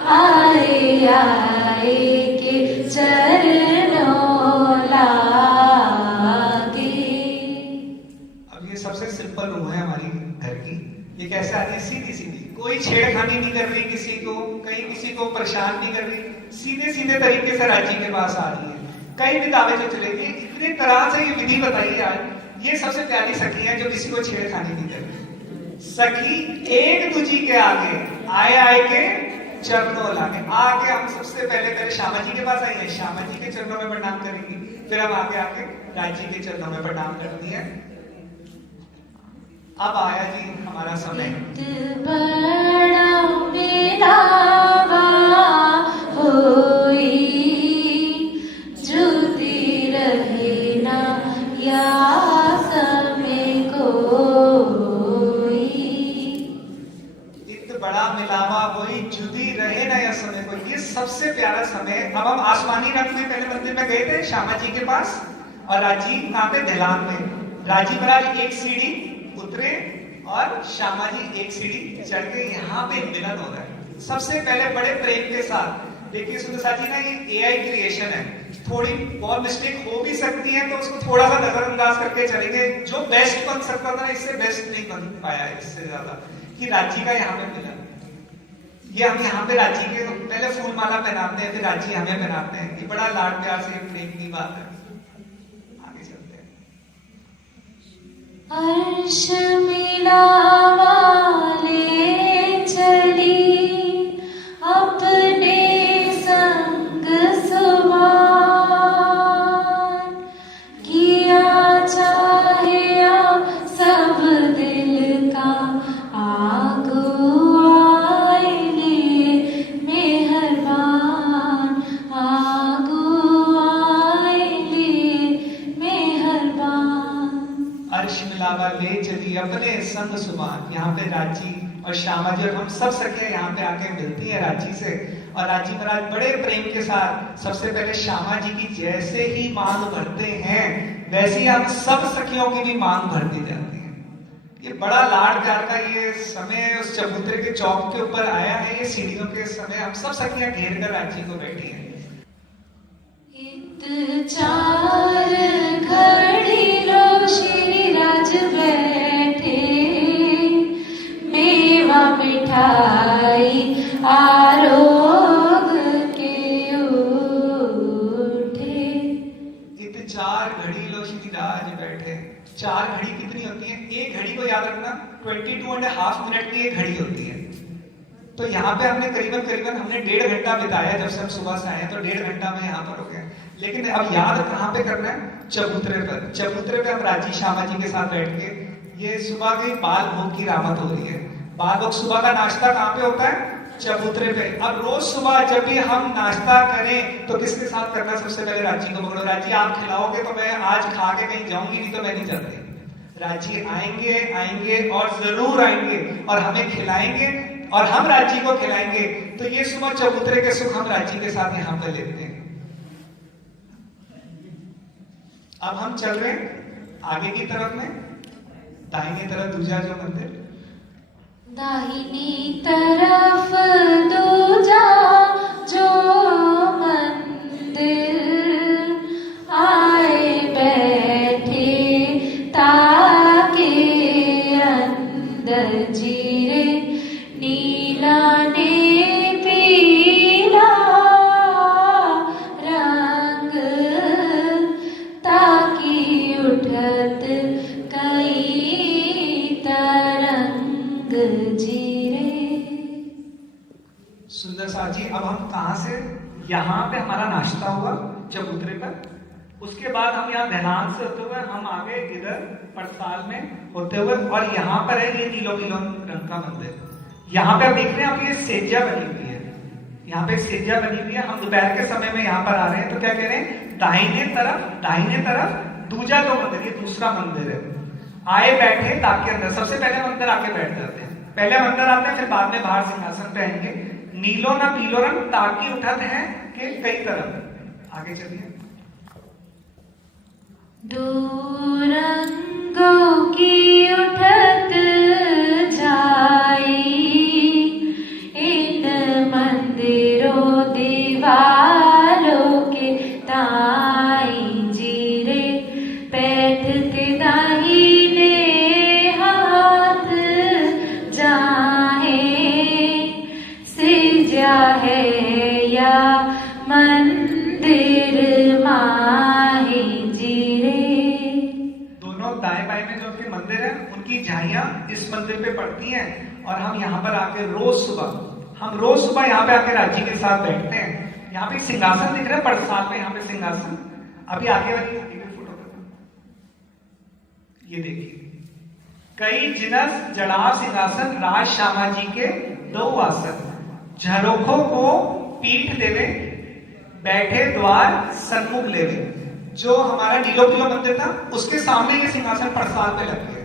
आए आए के चरणों लागे। अब ये सबसे सिंपल रूह है हमारी घर की। ये कैसे आ रही है? सीधी सीधी, कोई छेड़खानी नहीं कर रही किसी को, कहीं किसी को परेशान नहीं कर रही, सीधे सीधे तरीके से राजी के पास आ रही है। कई विधावे जो चलेगी, इतनी तरह से ये विधि बताई आज। ये सबसे प्यारी सखी है जो किसी को छेड़खानी नहीं कर रही। सखी एक दूजी के आगे, आए आए के चरणों लागे। आगे हम सबसे पहले श्यामा जी के पास आएंगे, श्यामा जी के चरणों में प्रणाम करेंगे, फिर हम आगे आके राजी के चरणों में प्रणाम करती है। अब आया जी हमारा समय। बड़ा मिलावा होई, जुदी रहे ना या समय कोई। इत बड़ा मिलावा होई, जुदी रहे ना या समय कोई। ये सबसे प्यारा समय। अब हम आसमानी रथ में पहले मंदिर में गए थे श्यामा जी के पास, और राजी कहाँ पे? ढलान में। राजी महाराज एक सीढ़ी उतरे और श्यामा जी एक सीढ़ी चढ़ के यहाँ पे मिलन हो रहा है सबसे पहले बड़े प्रेम के साथ। देखिए सुंदर जी ना, ये एआई क्रिएशन है, थोड़ी बहुत मिस्टेक हो भी सकती है, तो उसको थोड़ा सा नजरअंदाज करके चलेंगे। जो बेस्ट बन सकता था इससे बेस्ट नहीं बन पाया इससे ज्यादा, कि राजी का यहाँ पे मिलन। ये हम यहाँ पे राजी के पहले फूल माला पहनाते हैं, फिर राजी हमें पहनाते हैं। ये बड़ा लाड प्यार से प्रेम की बात है। आगे चलते हैं। अर्श मिलावा ले चली, अपने संग सवार। किया चाहे सब दिल का आगुआई लिए मेहरबान, आगुआई लिए मेहरबान। अर्श मिलावा ले चली अपने संग सुमान। यहाँ पे राजी और श्यामा जी और हम सब सखियां यहाँ पे आके मिलती है राजी से। और राजी महाराज बड़े प्रेम के साथ सबसे पहले श्यामा जी की जैसे ही मांग भरते हैं, वैसे ही हम सब सखियों की भी मांग भरती जाती है। ये बड़ा लाड प्यार का ये समय उस चबूतरे के चौक के ऊपर आया है। ये सीढ़ियों के समय हम सब सखियां घेर कर राजी को बैठी हैं। इत चार घड़ी लो श्री राज बैठे, मेवा मिठाई आरोग के ऊटे। 4 घड़ी कितनी होती है? एक घड़ी को याद रखना 22.5 मिनट की एक घड़ी होती है। तो यहाँ पे हमने करीबन हमने 1.5 घंटा बिताया, जब से हम सुबह से आए तो 1.5 घंटा में यहाँ पर हो गए। लेकिन अब याद कहाँ पे करना है? चबूतरे पर। चबूतरे पे हम राजी श्यामा जी के साथ बैठ के, ये सुबह की बाल भोग की रामत हो रही है। बाल भोग सुबह का नाश्ता कहाँ पे होता है? चबूतरे पे। अब रोज सुबह जब भी हम नाश्ता करें तो किसके साथ करना? सबसे पहले राजी को पकड़ो, राजी आप खिलाओगे तो मैं आज खा के कहीं जाऊंगी, नहीं तो मैं नहीं जाती। राजी आएंगे और जरूर आएंगे और हमें खिलाएंगे और हम राजी को खिलाएंगे। तो ये सुबह चबूतरे के सुख हम राजी के साथ यहाँ पे लेते हैं। अब हम चल रहे हैं आगे की तरफ में, दाहिनी तरफ दूजा जो मंदिर, दाहिनी तरफ दूजा जो मंदिर, आए बैठे ताके अंदर जीरे, नीला ने पीला रंग, ताकि उठत कई तरंग जीरे। सुंदर सा जी। अब हम कहां से, यहाँ पे हमारा नाश्ता हुआ चबूतरे पर, उसके बाद हम यहाँ ध्यान से होते हुए हम आगे इधर पड़साल में होते हुए, और यहाँ पर है ये नीलो पीलो रंग का मंदिर। यहाँ पे आप देख रहे हैं, आप ये सेजा बनी हुई है, यहाँ पे सेजा बनी हुई है। हम दोपहर के समय में यहाँ पर आ रहे हैं, तो क्या कह रहे हैं? दाहिने तरफ दूजा जो मंदिर, ये दूसरा मंदिर है। आए बैठे ताकि अंदर, सबसे पहले मंदिर आके बैठ जाते हैं, पहले मंदिर आते हैं, फिर बाद में बाहर सिंहासन पे आएंगे। नीलो ना पीलो रंग, ताकि उठत है कि कई तरफ। आगे चलिए। दो रंगों की उठत जाई, इन मंदिरों दीवारों के ताई जीरे, बैठ के दाहिने हाथ जाहे, सिजा है या मंदिर माहे जीरे। दोनों दाएं बाएं में जो उनके मंदिर है, उनकी झाइयां इस मंदिर पे पड़ती हैं, और हम यहाँ पर आके रोज सुबह यहाँ पे आके राजी के साथ बैठते हैं। यहाँ पे सिंहासन दिख रहा है पड़साल में, यहाँ पे सिंहासन। अभी आगे वाली फोटो करना, ये देखिए, कई जिनस जड़ाव सिंहासन, राज श्यामा जी के 2 आसन, झरोखों को पीठ देवे, बैठे द्वार सन्मुख लेवे। जो हमारा नीलो पीलो मंदिर था, उसके सामने ये सिंहासन पड़साल पे लग गया।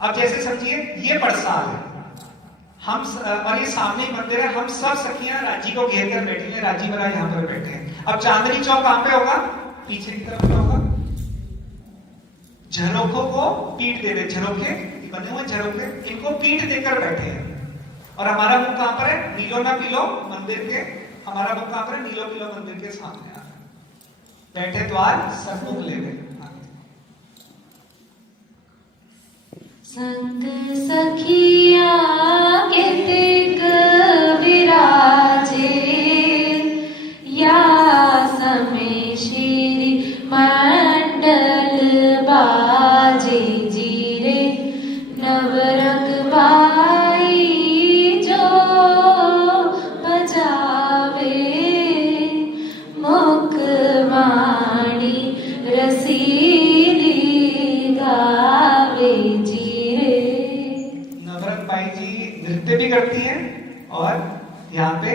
अब जैसे समझिए ये पड़साल है, हम और ये सामने मंदिर है, हम सब सखियां राजी को घेर कर बैठी हैं, राजी महाराज यहाँ पर बैठे हैं। अब चांदनी चौक कहां पे होगा? पीछे की तरफ में होगा। झरोखों को पीठ दे रहे, झरोखे बने हुए झरोखे, इनको पीठ देकर बैठे हैं। और हमारा मुख कहां पर है? नीलो ना पीलो मंदिर के, हमारा मुख कहां पर है? नीलो पीलो मंदिर के सामने आ रहा है। बैठे द्वार सन्मुख लेवे। संग सखिया कितिक विराजे, या समय श्री मंडल बाजे जीरे, नवरंग बाई जो बजावे, मुखवाणी रसीली गावे जीरे। नवरंग बाई जी नृत्य भी करती हैं, और यहाँ पे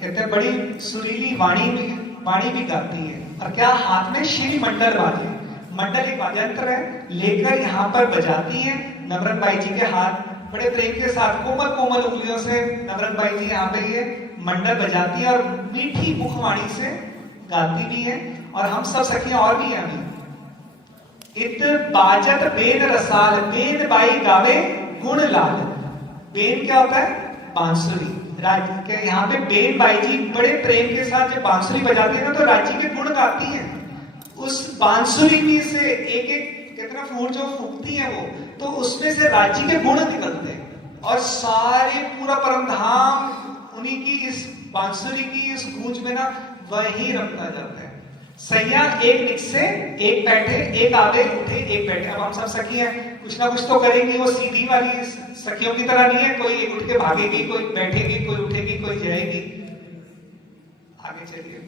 कहते हैं बड़ी सुरीली वाणी भी गाती है। और क्या हाथ में श्री मंडल बाजे, मंडल एक वाद्यंत्र है, लेकर यहाँ पर बजाती है। नवरंग बाई जी के हाथ बड़े प्रेम के साथ कोमल कोमल उंगलियों से नवरंग बाई जी यहाँ पे ये मंडल बजाती है, और मीठी मुखवाणी से गाती भी है। और हम सब सखियां और भी हैं अभी। इत बाजत बेन रसाल, बेन बाई गावे गुण लाल। बेन क्या होता है? बांसुरी। के यहाँ पे बेन बाई जी बड़े प्रेम के साथ जब बांसुरी बजाती है ना, तो राजी के गुण गाती है। उस बांसुरी में से एक एक कितना फूल जो फूकती है वो, तो उसमें से राजी के गुण निकलते हैं, और सारे पूरा परमधाम उन्हीं की इस बांसुरी की इस गूंज में ना वही रमता जाता है। सैया एक निकसे एक बैठे, एक आवे उठे एक बैठे। अब हम सब सखी हैं, कुछ ना कुछ तो करेंगी। वो सीधी वाली सखियों की तरह नहीं है, कोई एक उठ के भागेगी, कोई बैठेगी, कोई उठेगी, कोई जाएगी। आगे चलिए।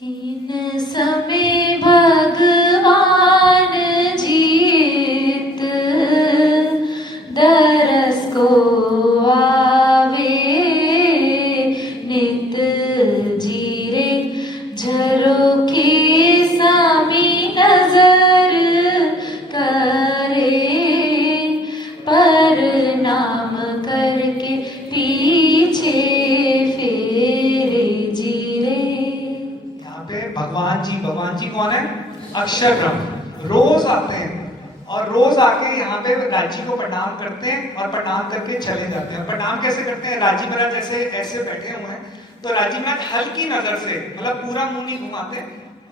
इन समय भगवान जीत दरस को आवे, नित जीरे झरोखे सामी नजर करे, पर नाम करके पीछे फेरे जीरे। यहाँ पे भगवान जी कौन है? अक्षर ब्रह्म रोज आते हैं और रोज आके यहाँ पे राजी को प्रणाम करते हैं और प्रणाम करके चले जाते हैं। प्रणाम कैसे करते हैं? राजी महाराज जैसे ऐसे बैठे हुए हैं तो राजी महाराज हल्की नजर से, मतलब पूरा मुंह नहीं घुमाते,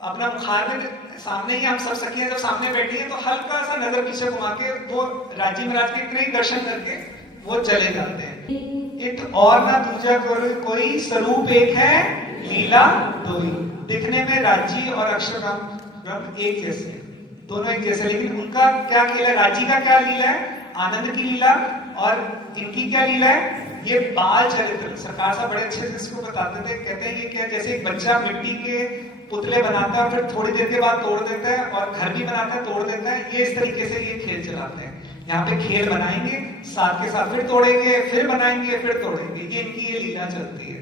अपना मुखार में सामने ही हम सब सखियां जब सामने बैठी है तो हल्का सा नजर पीछे घुमा के वो राजी महाराज के इतने ही दर्शन करके वो चले जाते हैं। इत और ना दूजा कोई स्वरूप एक है लीला दोई। दिखने में राजी और अक्षर ब्रह्म एक जैसे, दोनों एक जैसे, लेकिन उनका क्या लीला है? राजी का क्या लीला है? आनंद की लीला। और इनकी क्या लीला है? ये बाल चरित्र। सरकार साहब बड़े अच्छे से इसको बताते थे, कहते हैं ये क्या, जैसे एक बच्चा मिट्टी के पुतले बनाता है फिर थोड़ी देर के बाद तोड़ देता है, और घर भी बनाता है तोड़ देता है, ये इस तरीके से ये खेल चलाते हैं। यहाँ पे खेल बनाएंगे, साथ के साथ फिर तोड़ेंगे, फिर बनाएंगे, फिर तोड़ेंगे, ये इनकी ये लीला चलती है।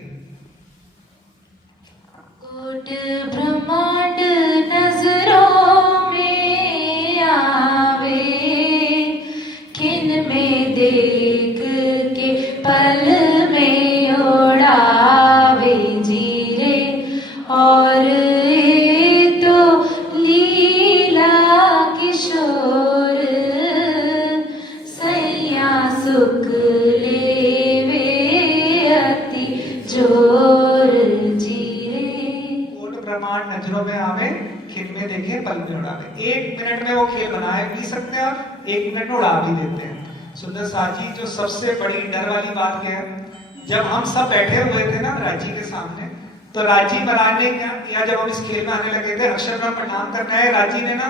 कोट ब्रह्मांड नजरों में आवे, किन में देख के पल में उड़ावे जीरे, और ये तो लीला किशोर सैया सुख लेवे अति जोर जीरे। कोट ब्रह्मांड नजरों में आवे, खिन में देखे पल में उड़ावे। 1 मिनट में वो खेल बनाए भी सकते हैं और 1 मिनट में उड़ा भी देते हैं। सुंदर साजी जो सबसे बड़ी डर वाली बात क्या है? जब हम सब बैठे हुए थे ना राजी के सामने, तो राजी महाराज ने क्या किया? जब हम इस खेल में आने लगे थे, अक्षर ब्रह्म प्रणाम करना है, राजी ने ना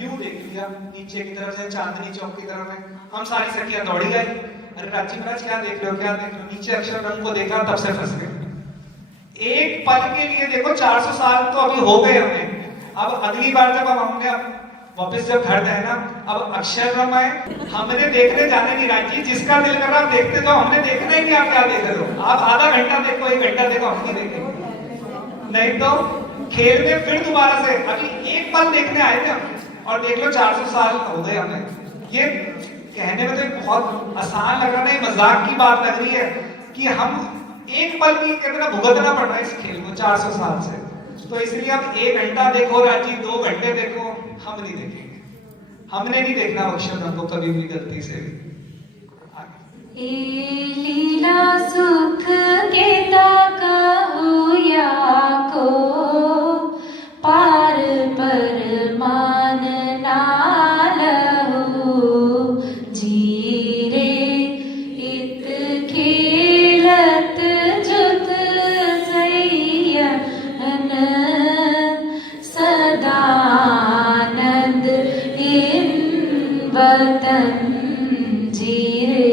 यूं देख लिया नीचे की तरफ से, चांदनी चौक की तरफ में। हम सारी सखियां दौड़ी गई, अरे राजी महाराज क्या देख रहे हो, क्या देख रहे हो? नीचे अक्षर ब्रह्म को देखा, तब से फंस गए। एक पल के लिए देखो, 400 साल तो अभी हो गए हमें। अब अगली बार जब हमने वापस जब घर गए ना, अब अक्षर ब्रह्म है, हमने देखने जाने नहीं राजी, जिसका दिल कर रहा देखते जाओ, हमने देखना ही नहीं। आप क्या देख रहे हो? आप आधा घंटा देखो, 1 घंटा देखो, हम नहीं देखेंगे। नहीं तो खेल में फिर दोबारा से, अभी एक पल देखने आए थे हम, और देख लो 400 साल हो गए हमें। ये कहने में तो बहुत आसान लग रहा है, मजाक की बात लग रही है कि हम एक पल की कितना भुगतना पड़ रहा है इस खेल को 400 साल से। तो इसलिए अब 1 घंटा देखो राजी, 2 घंटे देखो, हम नहीं देखेंगे। हमने नहीं देखना अक्षर ब्रह्म को कभी भी गलती से भी। लीला सुख के ताकहु या को, पार पर मान नालहु जीरे, इत खेलत जुत सैयन सदानंद इन वतन जीरे।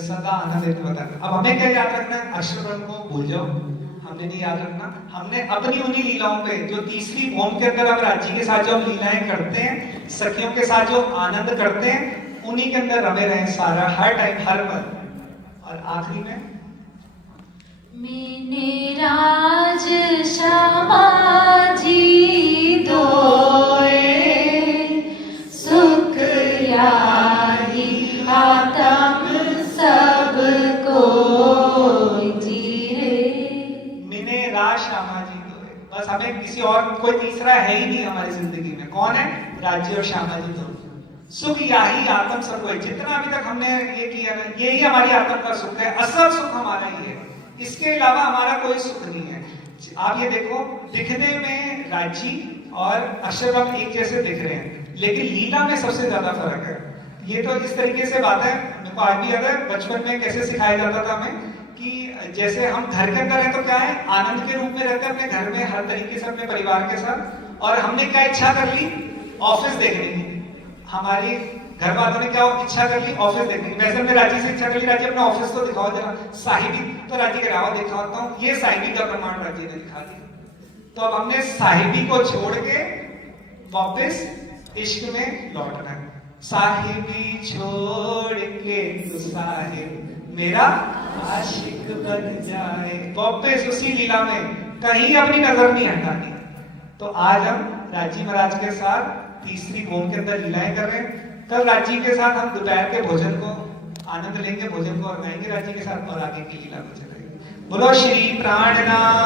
सदा आनंदित वतन। अब हमें क्या याद रखना है? अक्षर ब्रह्म को भूल जाओ, हमने नहीं याद रखना। हमने अपनी उन्हीं लीलाओं पे, जो तीसरी भौम के अंदर हम राजी के साथ जो हम लीलाएं करते हैं, सखियों के साथ जो आनंद करते हैं, उन्हीं के अंदर रमे रहे सारा, हर टाइम, हर पल। और आखिरी में मैंने राज श्यामा जी दोए, सुख यारी आत्म सबको जीरे। मिने राज श्यामा जी दोए, बस हमें किसी और, कोई तीसरा है ही नहीं हमारी जिंदगी में। कौन है? राज्य और श्यामा जी दोए। सुख याही आत्म सबको, जितना अभी तक हमने ये किया ना, यही हमारी आत्म का सुख है, असल सुख हमारा ही है। इसके अलावा हमारा कोई सुख नहीं है। आप ये देखो, दिखने में राजी और अक्षर ब्रह्म एक जैसे दिख रहे हैं, लेकिन लीला में सबसे ज्यादा फर्क है। ये तो इस तरीके से बात है, मेरे को आज भी याद है बचपन में कैसे सिखाया जाता था हमें कि जैसे हम घर के अंदर हैं तो क्या है, आनंद के रूप में रहते हैं अपने घर में हर तरीके से अपने परिवार के साथ, और हमने क्या इच्छा कर ली, ऑफिस देखने की। हमारी घर वालों ने क्या इच्छा कर ली, ऑफिस देखने की। वैसे हमने रांची से इच्छा कर ली, रांची अपना ऑफिस तो दिखाओ जरा, साहिबी तो रांची के अलावा देखा होता हूँ, ये साहिबी का प्रमाण रांची ने दिखा दिया। तो अब हमने साहिबी को छोड़ के वापस इश्क में लौटना है। साहिबी छोड़ के तो साहिब मेरा आशिक बन जाए, वापस उसी लीला में, कहीं अपनी नजर नहीं हटानी। तो आज हम राजी महाराज के साथ तीसरी भूम के अंदर लीलाएं कर रहे हैं। कल राजी के साथ हम दोपहर के भोजन को आनंद लेंगे, भोजन को और गाएंगे राजी के साथ, और आगे की लीला को चलेंगे। बोलो श्री प्राणनाथ।